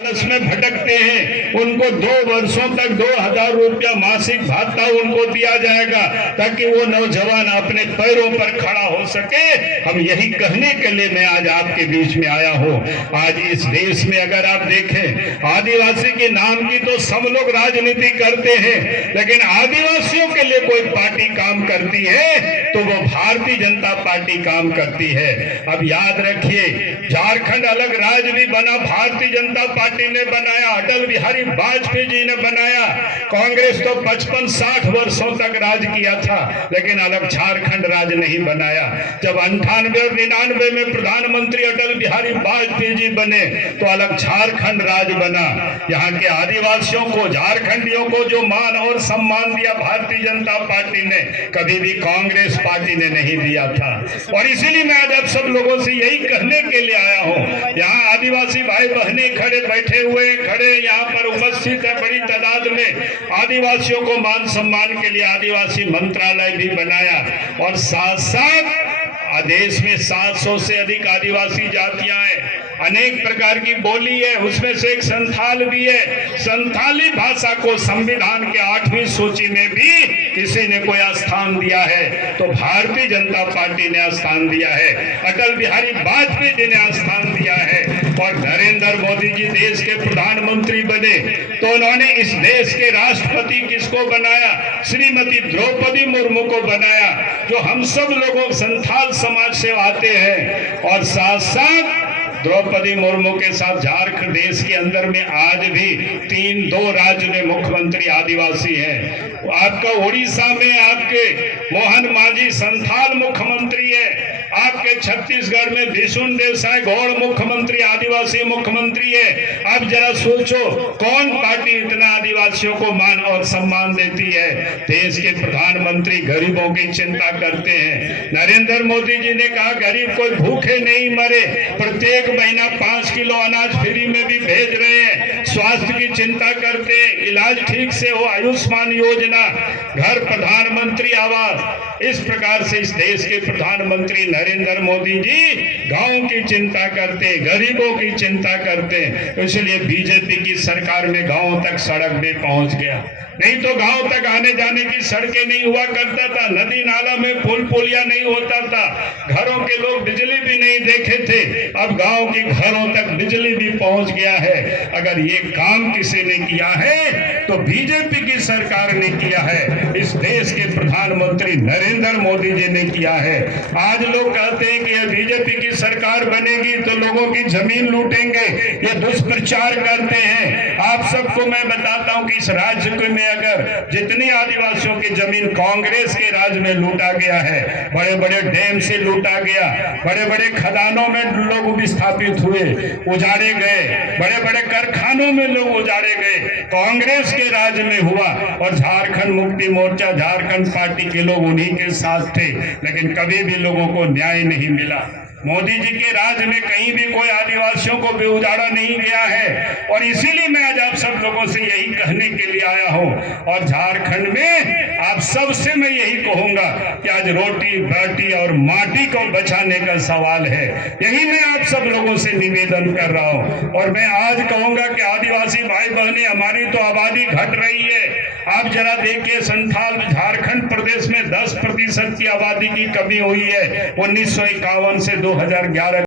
में भटकते हैं, उनको 2 वर्षों तक 2000 रुपया मासिक भत्ता उनको दिया जाएगा ताकि वो नौजवान अपने पैरों पर खड़ा हो सके। हम यही कहने के लिए मैं आज आपके बीच में आया हूँ। आज इस देश में अगर आप देखें, आदिवासी के नाम की तो सब लोग राजनीति करते हैं, लेकिन आदिवासियों के लिए कोई पार्टी काम करती है तो वो भारतीय जनता पार्टी काम करती है। अब याद रखिए, झारखंड अलग राज्य भी बना, भारतीय जनता पार्टी ने बनाया, अटल बिहारी वाजपेयी जी ने बनाया। कांग्रेस तो 55-60 वर्षों तक राज किया था, लेकिन अलग झारखंड राज्य नहीं बनाया। जब 98 और 99 में प्रधानमंत्री अटल बिहारी वाजपेयी जी बने तो अलग झारखंड राज्य बना। यहाँ के आदिवासियों को, झारखंडियों को जो मान और सम्मान दिया भारतीय जनता पार्टी ने, कभी भी कांग्रेस पार्टी ने नहीं दिया था। और इसीलिए मैं आज आप सब लोगों से यही कहने के लिए आया हूँ। यहाँ आदिवासी भाई बहने खड़े बैठे हुए खड़े यहाँ पर उपस्थित है बड़ी तादाद में। आदिवासियों को मान सम्मान के लिए आदिवासी मंत्रालय भी बनाया और साथ साथ देश में 700 से अधिक आदिवासी जातियां हैं, अनेक प्रकार की बोली है, उसमें से एक संथाल भी है। संथाली भाषा को संविधान के 8वीं सूची में भी किसी ने कोई स्थान दिया है तो भारतीय जनता पार्टी ने स्थान दिया है, अटल बिहारी वाजपेयी जी ने स्थान दिया है। और नरेंद्र मोदी जी देश के प्रधानमंत्री बने तो उन्होंने इस देश के राष्ट्रपति किसको बनाया? श्रीमती द्रौपदी मुर्मू को बनाया, जो हम सब लोगों संथाल समाज से आते हैं। और साथ साथ द्रौपदी मुर्मू के साथ झारखंड देश के अंदर में आज भी 2 राज्य में मुख्यमंत्री आदिवासी हैं। आपका उड़ीसा में आपके मोहन मांझी संथाल मुख्यमंत्री है, आपके छत्तीसगढ़ में भीषुन देसाई गौड़ मुख्यमंत्री आदिवासी मुख्यमंत्री है। अब जरा सोचो, कौन पार्टी इतना आदिवासियों को मान और सम्मान देती है? देश के प्रधानमंत्री गरीबों की चिंता करते हैं। नरेंद्र मोदी जी ने कहा गरीब कोई भूखे नहीं मरे, प्रत्येक महीना 5 किलो अनाज फ्री में भी भेज रहे हैं। स्वास्थ्य की चिंता करते हैं, इलाज ठीक से हो, आयुष्मान योजना, घर प्रधानमंत्री आवास। इस प्रकार से इस देश के प्रधानमंत्री नरेंद्र मोदी जी गांव की चिंता करते, गरीबों की चिंता करते। तो इसलिए बीजेपी की सरकार में गांव तक सड़क भी पहुंच गया। नहीं तो गांव तक आने जाने की सड़कें नहीं हुआ करता था, नदी नाला में पुल पुलिया नहीं होता था, घरों के लोग बिजली भी नहीं देखे थे। अब गांव के घरों तक बिजली भी पहुंच गया है। अगर ये काम किसी ने किया है तो बीजेपी की सरकार ने किया है, इस देश के प्रधानमंत्री नरेंद्र मोदी जी ने किया है। आज लोग कहते हैं कि बीजेपी की सरकार बनेगी तो लोगों की जमीन लूटेंगे, ये दुष्प्रचार करते हैं। आप सबको मैं बताता हूं कि इस राज्य में अगर जितनी आदिवासियों की जमीन कांग्रेस के राज में लूटा गया है, बड़े बड़े डैम से लूटा गया, बड़े बड़े खदानों में लोग विस्थापित हुए, उजाड़े गए, बड़े बड़े कारखानों में लोग उजाड़े गए, कांग्रेस के राज में हुआ। और झारखंड मुक्ति मोर्चा, झारखंड पार्टी के लोग उन्हीं के साथ थे, लेकिन कभी भी लोगों को न्याय नहीं मिला। मोदी जी के राज में कहीं भी कोई आदिवासियों को भी उजाड़ा नहीं गया है। और इसीलिए मैं आज आप सब लोगों से यही कहने के लिए आया हूं। और झारखंड में आप सबसे मैं यही कहूंगा कि आज रोटी बाटी और माटी को बचाने का सवाल है, यही मैं आप सब लोगों से निवेदन कर रहा हूं। और मैं आज कहूंगा कि आदिवासी भाई बहनें, हमारी तो आबादी घट रही है। आप जरा देखिए, संथाल झारखंड प्रदेश में 10% की आबादी की कमी हुई है 1951 से 2011